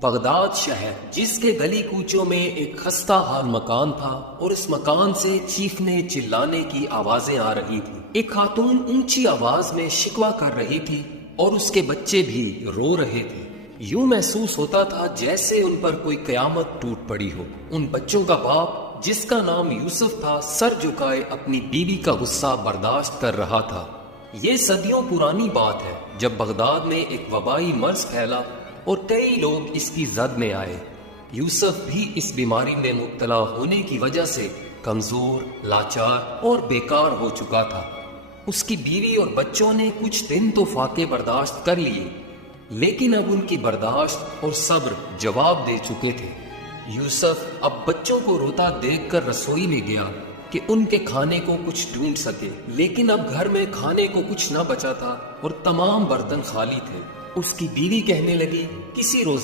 Baghdad شہر جس کے گلی کوچوں میں ایک خستہ حال مکان تھا اور اس مکان سے چیخنے چلانے کی آوازیں آ رہی تھی۔ ایک خاتون اونچی آواز میں شکوہ کر رہی تھی اور اس کے بچے بھی رو رہے تھے۔ یوں محسوس ہوتا تھا جیسے ان پر کوئی قیامت ٹوٹ پڑی ہو۔ ان بچوں کا باپ جس کا نام یوسف تھا سر جھکائے اپنی بیوی کا غصہ برداشت کر رہا تھا۔ یہ صدیوں پرانی بات ہے جب بغداد میں ایک وبائی مرض پھیلا اور کئی لوگ اس کی زد میں آئے۔ یوسف بھی اس بیماری میں مبتلا ہونے کی وجہ سے کمزور، لاچار اور بیکار ہو چکا تھا۔ اس کی بیوی اور بچوں نے کچھ دن تو فاقے برداشت کر لیے، لیکن اب ان کی برداشت اور صبر جواب دے چکے تھے۔ یوسف اب بچوں کو روتا دیکھ کر رسوئی میں گیا کہ ان کے کھانے کو کچھ ڈھونڈ سکے، لیکن اب گھر میں کھانے کو کچھ نہ بچا تھا اور تمام برتن خالی تھے۔ اس کی بیوی کہنے لگی، کسی روزگار